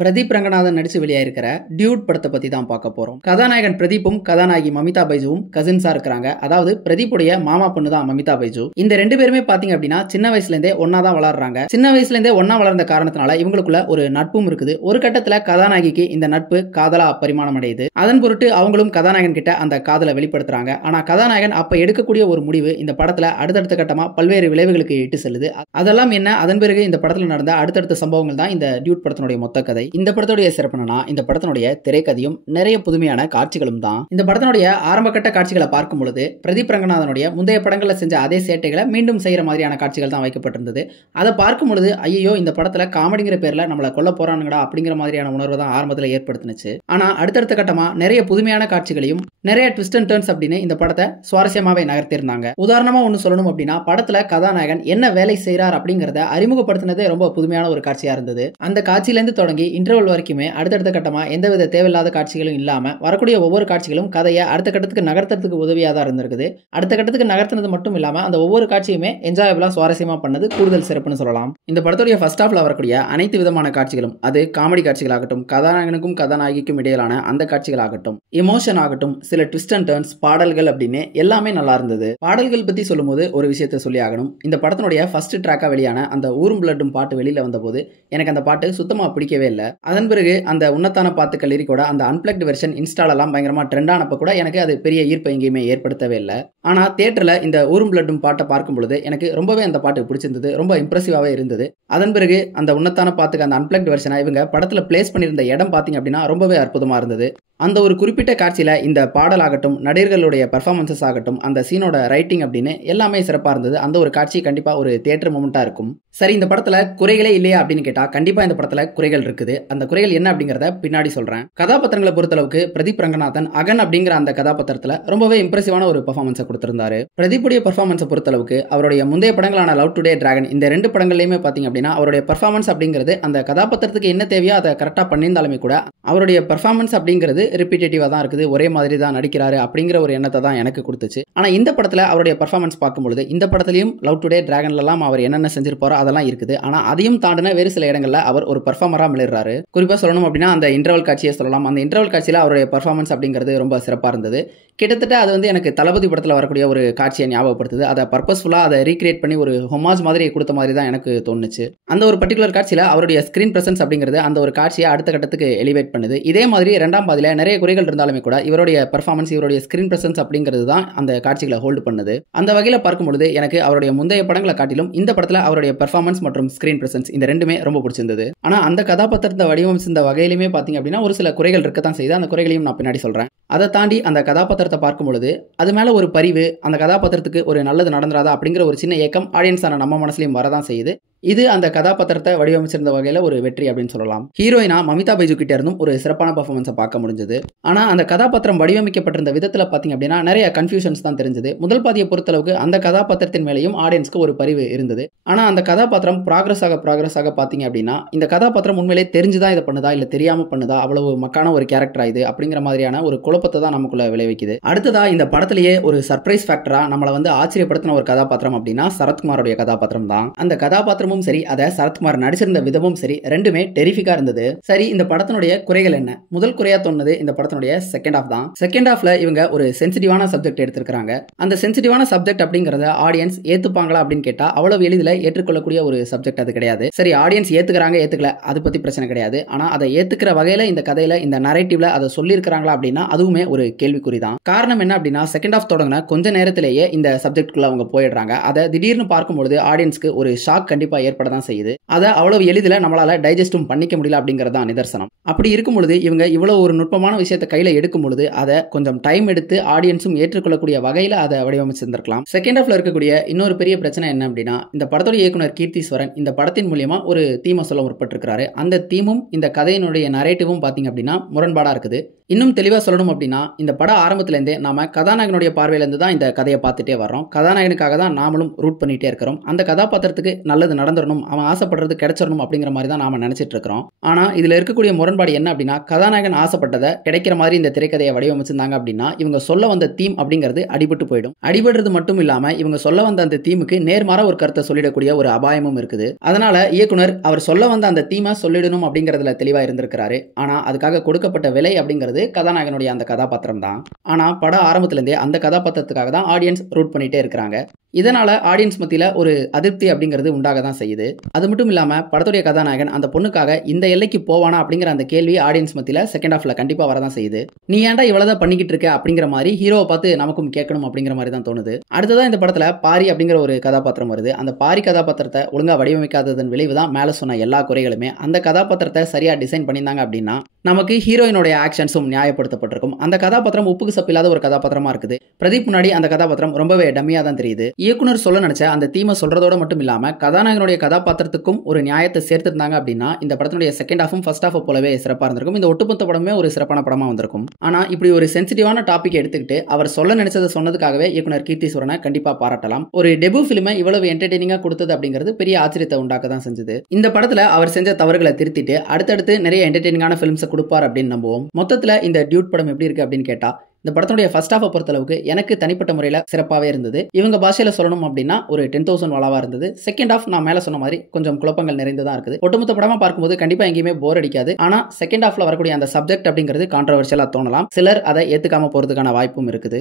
பிரதீப் ரங்கநாதன் நடிச்சு வெளியாயிருக்கிற டியூட் படத்தை பத்தி தான் பார்க்க போறோம். கதாநாயகன் பிரதீப்பும் கதாநாயகி மமிதா பைஜுவும் கசின்ஸா இருக்கிறாங்க. அதாவது பிரதீப்புடைய மாமா பொண்ணு தான் மமிதா பைஜு. இந்த ரெண்டு பேருமே பாத்தீங்க அப்படின்னா சின்ன வயசுல இருந்தே ஒன்னா தான் வளர்றாங்க. சின்ன வயசுல இருந்தே ஒன்னா வளர்ந்த காரணத்தினால இவங்களுக்குள்ள ஒரு நட்பும் இருக்குது. ஒரு கட்டத்துல கதாநாயகிக்கு இந்த நட்பு காதலா பரிமாணம் அடையுது. அதன் பொருட்டு அவங்களும் கதாநாயகன் கிட்ட அந்த காதலை வெளிப்படுத்துறாங்க. ஆனா கதாநாயகன் அப்ப எடுக்கக்கூடிய ஒரு முடிவு இந்த படத்துல அடுத்தடுத்த கட்டமா பல்வேறு விளைவுகளுக்கு இட்டு செல்லுது. அதெல்லாம் என்ன, அதன் பிறகு இந்த படத்துல நடந்த அடுத்தடுத்த சம்பவங்கள் தான் இந்த டியூட் படத்தினுடைய மொத்த கதை. இந்த படத்துடைய சிறப்புனா இந்த படத்தினுடைய திரைக்கதையும் நிறைய புதுமையான காட்சிகளும் தான். இந்த படத்தினுடைய ஆரம்ப கட்ட காட்சிகளை பார்க்கும் பொழுது பிரதீப் ரங்கநாதனுடைய முந்தைய படங்கள்ல செஞ்ச அதே சேட்டைகளை மீண்டும் செய்யற மாதிரியான காட்சிகள் தான் வைக்கப்பட்டிருந்தது. அதை பார்க்கும் பொழுது ஐயோ இந்த படத்துல காமெடிங்கிற பேர்ல நம்மளை கொல்ல போறானுங்கடா அப்படிங்கிற மாதிரியான உணர்வு தான் ஆரம்பத்தில் ஏற்படுத்துனுச்சு. ஆனா அடுத்தடுத்த கட்டமா நிறைய புதுமையான காட்சிகளையும் நிறைய ட்விஸ்ட் அண்ட் டர்ன்ஸ் அப்படின்னு இந்த படத்தை சுவாரஸ்யமாவே நகர்த்திருந்தாங்க. உதாரணமா ஒன்னு சொல்லணும் அப்படின்னா படத்துல கதாநாயகன் என்ன வேலை செய்யறார் அப்படிங்கறத அறிமுகப்படுத்தினதே ரொம்ப புதுமையான ஒரு காட்சியா இருந்தது. அந்த காட்சியில இருந்து தொடங்கி இன்டர்வல் வரைக்குமே அடுத்தடுத்த கட்டமா எந்தவித தேவையில்லாத காட்சிகளும் இல்லாம வரக்கூடிய ஒவ்வொரு காட்சிகளும் கதையை அடுத்த கட்டத்துக்கு நகர்த்துறதுக்கு உதவியா தான் இருந்திருக்குது. அடுத்த கட்டத்துக்கு நகர்த்தினது மட்டும் இல்லாம அந்த ஒவ்வொரு காட்சியுமே என்ஜாயபிளா சுவாரஸ்யமா பண்ணது கூடுதல் சிறப்புன்னு சொல்லலாம். இந்த படத்துடைய ஃபர்ஸ்ட் ஹாஃப்ல வரக்கூடிய அனைத்து விதமான காட்சிகளும், அது காமெடி காட்சிகளாகட்டும், கதாநாயகனுக்கும் கதாநாயகிக்கும் இடையிலான அந்த காட்சிகளாகட்டும், எமோஷன் ஆகட்டும், சில ட்விஸ்ட் அண்ட் டர்ன்ஸ், பாடல்கள் அப்படின்னு எல்லாமே நல்லா இருந்தது. பாடல்கள் பத்தி சொல்லும்போது ஒரு விஷயத்தை சொல்லி ஆகணும். இந்த படத்தினுடைய ஃபர்ஸ்ட் ட்ராக்கா வெளியான அந்த ஊரும் பிளட்டும் பாட்டு வெளியில வந்தபோது எனக்கு அந்த பாட்டு சுத்தமா பிடிக்கவே இல்லை. அதன் பிறகு அந்த உன்னத்தான பாத்துக்கள் லிரிக்கோட அந்த அன்பிளக்ட் வெர்ஷன் இன்ஸ்டாலெல்லாம் பயங்கரமா ட்ரெண்ட் ஆனப்ப கூட எனக்கு அது பெரிய ஈர்ப்பை எங்கேயுமே ஏற்படுத்தவே இல்லை. ஆனா தியேட்டர்ல இந்த ஊரும் பிளட்டும் பாட்டை பார்க்கும் பொழுது எனக்கு ரொம்பவே அந்த பாட்டு பிடிச்சிருந்தது. ரொம்ப இம்ப்ரெசிவாவே இருந்தது. அதன் பிறகு அந்த உன்னத்தான பாத்துக்கு அந்த அன்பிளக்ட் வெர்ஷனை இவங்க படத்துல பிளேஸ் பண்ணியிருந்த இடம் பாத்தீங்க அப்படின்னா ரொம்பவே அற்புதமா இருந்தது. அந்த ஒரு குறிப்பிட்ட காட்சியில இந்த பாடல் ஆகட்டும், நடிகர்களுடைய பெர்ஃபார்மன்சஸ் ஆகட்டும், அந்த சீனோட ரைட்டிங் அப்படின்னு எல்லாமே சிறப்பா இருந்தது. அந்த ஒரு காட்சி கண்டிப்பா ஒரு தியேட்டர் மொமெண்டா இருக்கும். சரி, இந்த படத்துல குறைகளே இல்லையா அப்படின்னு கேட்டா கண்டிப்பா இந்த படத்துல குறைகள் இருக்குது. அந்த குறைகள் என்ன அப்படிங்கறத பின்னாடி சொல்றேன். கதாபாத்திரங்களை பொறுத்தளவுக்கு பிரதீப் ரங்கநாதன் அகன் அப்படிங்கிற அந்த கதாபாத்திரத்துல ரொம்பவே இம்ப்ரெசிவான ஒரு பெர்ஃபார்மன்ஸை கொடுத்திருந்தாரு. பிரதீப்புடைய பெர்ஃபார்மன்ஸை பொறுத்தளவுக்கு அவருடைய முந்தைய படங்களான லவ் டுடே டிராகன் இந்த ரெண்டு படங்கள்லயுமே பாத்தீங்க அப்படின்னா அவருடைய பெர்ஃபார்மன்ஸ் அப்படிங்கிறது அந்த கதாபாத்திரத்துக்கு என்ன தேவையோ அதை கரெக்டா பண்ணியிருந்தாலுமே கூட அவருடைய பெர்ஃபார்மன்ஸ் அப்படிங்கிறது ரிப்பீட்டேட்டிவா தான் இருக்குது. ஒரே மாதிரி தான் நடிக்கிறாரு அப்படிங்கிற ஒரு எண்ணத்தை தான் எனக்கு கொடுத்துச்சு. ஆனா இந்த படத்துல அவருடைய பெர்ஃபார்மன்ஸ் பார்க்கும்போது இந்த படத்திலையும் லவ் டுடே டிராகன்ல எல்லாம் அவர் என்னென்ன செஞ்சிருப்பாரோ அதெல்லாம் இருக்குது. ஆனா அதையும் தாண்டின வேறு சில இடங்கள்ல அவர் ஒரு பெர்ஃபார்மரா மிளறாரு. குறிப்பா சொல்லணும் அப்படின்னா அந்த இன்டர்வல் காட்சியை சொல்லலாம். அந்த இன்டர்வல் காட்சியில அவருடைய பெர்ஃபார்மன்ஸ் அப்படிங்கிறது ரொம்ப சிறப்பா இருந்தது. கிட்டத்தட்ட அது வந்து எனக்கு தளபதி படத்துல வரக்கூடிய ஒரு காட்சியை ஞாபகப்படுத்துது. அதை பர்பஸ்ஃபுல்லா அதை ரீக்ரியேட் பண்ணி ஒரு ஹொமாஜ் மாதிரி கொடுத்த மாதிரி தான் எனக்கு தோணுச்சு. அந்த ஒரு பர்டிகுலர் காட்சியில அவருடைய ஸ்கிரீன் பிரசன்ஸ் அப்படிங்கிறது அந்த ஒரு காட்சியை அடுத்த கட்டத்துக்கு எலிவேட் பண்ணுது. இதே மாதிரி இரண்டாம் பாதியில நிறைய குறைகள் இருந்தாலுமே கூட இவருடைய பெர்ஃபார்மன்ஸ், இவருடைய ஸ்கிரீன் பிரசன்ஸ் அப்படிங்கிறது தான் அந்த காட்சிகளை ஹோல்டு பண்ணுது. அந்த வகையில பார்க்கும்பொழுது எனக்கு அவருடைய முந்தைய படங்களை காட்டிலும் இந்த படத்துல அவருடைய பெர்ஃபார்மன்ஸ் மற்றும் ஸ்கிரீன் பிரசன்ஸ் இந்த ரெண்டுமே ரொம்ப பிடிச்சிருந்தது. ஆனா அந்த கதாபாத்திரத்தை வடிவமைச்சிருந்த வகையிலுமே பாத்தீங்க அப்படின்னா ஒரு சில குறைகள் இருக்கத்தான் செய்யுது. அந்த குறைகளையும் நான் பின்னாடி சொல்றேன். அதை தாண்டி அந்த கதாபாத்திரத்தை பார்க்கும் பொழுது அது மேல ஒரு பரிவு, அந்த கதாபாத்திரத்துக்கு ஒரு நல்லது நடந்துராதா அப்படிங்கிற ஒரு சின்ன ஏக்கம் ஆடியன்ஸான நம்ம மனசுலயும் வரதான் செய்யுது. இது அந்த கதாபாத்திரத்தை வடிவமைச்சிருந்த வகையில ஒரு வெற்றி அப்படின்னு சொல்லலாம். ஹீரோயினா மமிதா பைஜு கிட்ட இருந்தும் ஒரு சிறப்பான பெர்ஃபார்மன்ஸை பார்க்க முடிஞ்சது. ஆனா அந்த கதாபாத்திரம் வடிவமைக்கப்பட்டிருந்த விதத்துல பாத்தீங்க அப்படின்னா நிறைய கன்ஃபியூஷன்ஸ் தான் தெரிஞ்சது. முதல் பாதியை பொறுத்தளவுக்கு அந்த கதாபாத்திரத்தின் மேலேயும் ஆடியன்ஸ்க்கு ஒரு பரிவு இருந்தது. ஆனா அந்த கதாபாத்திரம் ப்ராக்ரஸ் ஆக பாத்தீங்க அப்படின்னா இந்த கதாபாத்திரம் உண்மையிலே தெரிஞ்சுதான் இதை பண்ணுதா இல்ல தெரியாம பண்ணுதா, அவ்வளவு மக்கான ஒரு கேரக்டரா இது அப்படிங்கிற மாதிரியான ஒரு குழப்பத்தை தான் நமக்குள்ள விளைவிக்குது. அடுத்ததா இந்த படத்திலேயே ஒரு சர்ப்ரைஸ் ஃபேக்டரா நம்மளை வந்து ஆச்சரியப்படுத்தின ஒரு கதாபாத்திரம் அப்படின்னா சரத்குமாரோட கதாபாத்திரம் தான். அந்த கதாபாத்திரமும் சரி, அதை சரத்குமார் நடிச்சிருந்த விதமும் சரி, ரெண்டுமே டெரிஃபிக்கா இருந்தது. சரி, இந்த படத்தினுடைய குறைகள் என்ன? முதல் குறையா தோணுது இந்த படத்தினுடைய செகண்ட் ஹாஃப் தான். செகண்ட் ஹாஃப்ல இவங்க ஒரு சென்சிட்டிவான சப்ஜெக்ட் எடுத்திருக்காங்க. அந்த சென்சிட்டிவான சப்ஜெக்ட் அப்படிங்கறத ஆடியன்ஸ் ஏத்துப்பாங்களா அப்படின்னு கேட்டா அவ்வளவு எளிதில் ஏற்றுக்கொள்ளக்கூடிய ஒரு சப்ஜெக்ட் அது கிடையாது. சரி, ஆடியன்ஸ் ஏத்துக்கிறாங்க ஏத்துக்கல அது பத்தி பிரச்சனை கிடையாது. ஆனா அதை ஏத்துக்கிற வகையில இந்த கதையில இந்த நரேட்டிவ்ல அதை சொல்லி இருக்காங்களா அப்படின்னா அதுவுமே ஒரு கேள்விக்குறி தான். காரணம் என்ன அப்படின்னா செகண்ட் ஹாஃப் தொடங்கின கொஞ்ச நேரத்திலேயே இந்த சப்ஜெக்ட்குள்ள அவங்க போயிடுறாங்க. அதை திடீர்னு பார்க்கும்போது ஆடியன்ஸ்க்கு ஒரு ஷாக் கண்டிப்பா ஏற்படதான் செய்யுது. அதை அவ்வளவு எளிதில் நம்மளால டைஜஸ்டும் பண்ணிக்க முடியல அப்படிங்கறதா நிதர்சனம். அப்படி இருக்கும் பொழுது இவங்க இவ்வளவு ஒரு நுட்பமான விஷயத்தை கையில எடுக்கும் பொழுது அதை கொஞ்சம் டைம் எடுத்து ஆடியன்ஸும் ஏற்றுக்கொள்ளக்கூடிய வகையில அதை வடிவமைச்சிருந்திருக்கலாம். செகண்ட் ஹாஃப்ல இருக்கக்கூடிய இன்னொரு பெரிய பிரச்சனை என்ன அப்படின்னா இந்த படத்தோட இயக்குனர் கீர்த்தீஸ்வரன் இந்த படத்தின் மூலியமா ஒரு தீமை சொல்ல முற்பட்டிருக்கிறாரு. அந்த தீமும் இந்த கதையினுடைய நரேட்டிவும் பாத்தீங்க அப்படின்னா முரண்பாடா இருக்குது. இன்னும் தெளிவா சொல்லணும் அப்படின்னா இந்த பட ஆரம்பத்துல இருந்தே நாம கதாநாயகனுடைய பார்வையில இருந்து தான் இந்த கதையை பார்த்துட்டே வர்றோம். கதாநாயகனுக்காக தான் நாமளும் ரூட் பண்ணிட்டே இருக்கிறோம். அந்த கதாபாத்திரத்துக்கு நல்லது நடந்துடணும், அவன் ஆசைப்படுறது கிடைச்சிடணும் அப்படிங்கிற மாதிரி தான் நாம நினைச்சிட்டு இருக்கிறோம். ஆனா இதுல இருக்கக்கூடிய முரண்பாடு என்ன அப்படின்னா, கதாநாயகன் ஆசைப்பட்டதை கிடைக்கிற மாதிரி இந்த திரைக்கதையை வடிவமைச்சிருந்தாங்க அப்படின்னா இவங்க சொல்ல வந்த தீம் அப்படிங்கிறது அடிபட்டு போயிடும். அடிபடுறது மட்டும் இல்லாம இவங்க சொல்ல வந்த அந்த தீமுக்கு நேர்மாறா ஒரு கருத்தை சொல்லிடக்கூடிய ஒரு அபாயமும் இருக்குது. அதனால இயக்குனர் அவர் சொல்ல வந்த அந்த தீமை சொல்லிடணும் அப்படிங்கறதுல தெளிவா இருந்திருக்கிறாரு. ஆனா அதுக்காக கொடுக்கப்பட்ட விலை அப்படிங்கிறது கதாநாயகனுடைய அந்த கதாபாத்திரம் தான். ஆனா பட ஆரம்பத்துல இருந்தே அந்த கதாபாத்திரத்துக்காக தான் ஆடியன்ஸ் ரூட் பண்ணிட்டே இருக்கிறாங்க. இதனால ஆடியன்ஸ் மத்தியில ஒரு அதிருப்தி அப்படிங்கிறது உண்டாக தான் செய்யுது. அது மட்டும் இல்லாம படத்துடைய கதாநாயகன் அந்த பொண்ணுக்காக இந்த எல்லைக்கு போவானா அப்படிங்கிற அந்த கேள்வி ஆடியன்ஸ் மத்தியில செகண்ட் ஹாஃப்ல கண்டிப்பா வரதான் செய்யுது. நீ ஏன்டா இவ்வளவுதான் பண்ணிக்கிட்டு இருக்க அப்படிங்கிற மாதிரி ஹீரோவை பார்த்து நமக்கும் கேட்கணும் அப்படிங்கிற மாதிரி தான் தோணுது. அடுத்ததான் இந்த படத்துல பாரி அப்படிங்கிற ஒரு கதாபாத்திரம் வருது. அந்த பாரி கதாபாத்திரத்தை ஒழுங்கா வடிவமைக்காததன் விளைவு தான் மேல சொன்ன எல்லா குறைகளுமே. அந்த கதாபாத்திரத்தை சரியா டிசைன் பண்ணியிருந்தாங்க அப்படின்னா நமக்கு ஹீரோயினுடைய ஆக்ஷன்ஸும் நியாயப்படுத்தப்பட்டிருக்கும். அந்த கதாபாத்திரம் உப்புக்கு சப்பில்லாத ஒரு கதாபாத்திரமா இருக்குது. பிரதீப் முன்னாடி அந்த கதாபாத்திரம் ரொம்பவே டம்மியா தான் தெரியுது. இயக்குனர் சொல்ல நினைச்ச அந்த தீமை சொல்றதோட மட்டும் இல்லாம கதாநாயகனுடைய கதாபாத்திரத்துக்கும் ஒரு நியாயத்தை சேர்த்திருந்தாங்க அப்படின்னா இந்த படத்தினுடைய செகண்ட் ஹாஃபும் ஃபர்ஸ்ட் ஹாஃப் போலவே சிறப்பா இருந்திருக்கும். இந்த ஒட்டுமொத்த படமே ஒரு சிறப்பான படமா வந்திருக்கும். ஆனா இப்படி ஒரு சென்சிட்டிவான டாபிக் எடுத்துக்கிட்டு அவர் சொல்ல நினைச்சதை சொன்னதுக்காகவே இயக்குனர் கீர்த்திசுவரனை கண்டிப்பா பாராட்டலாம். ஒரு டெபு பிலிமை இவ்வளவு என்டர்டெய்னிங்கா கொடுத்தது அப்படிங்கிறது பெரிய ஆச்சரியத்தை உண்டாக்க தான் செஞ்சது. இந்த படத்துல அவர் செஞ்ச தவறுகளை திருத்திட்டு அடுத்தடுத்து நிறைய என்டர்டெய்னிங்கான பிலிம்ஸை கொடுப்பார் அப்படின்னு நம்புவோம். மொத்தத்துல இந்த டியூட் படம் எப்படி இருக்கு அப்படின்னு கேட்டா இந்த படத்துடைய ஃபர்ஸ்ட் ஹாஃபை பொறுத்தளவுக்கு எனக்கு தனிப்பட்ட முறையில் சிறப்பாகவே இருந்தது. இவங்க பாஷையில் சொல்லணும் அப்படின்னா ஒரு 10,000 வாலாவா இருந்தது. செகண்ட் ஹாஃப் நான் மேலே சொன்ன மாதிரி கொஞ்சம் குழப்பங்கள் நிறைந்ததாக இருக்குது. ஒட்டுமொத்த படமாக பார்க்கும்போது கண்டிப்பாக எங்கேயுமே போர் அடிக்காது. ஆனால் செகண்ட் ஹாஃப்ல வரக்கூடிய அந்த சப்ஜெக்ட் அப்படிங்கிறது கான்ட்ரோவர்ஷியலாக தோணலாம். சிலர் அதை ஏற்றுக்காம போகிறதுக்கான வாய்ப்பும் இருக்குது.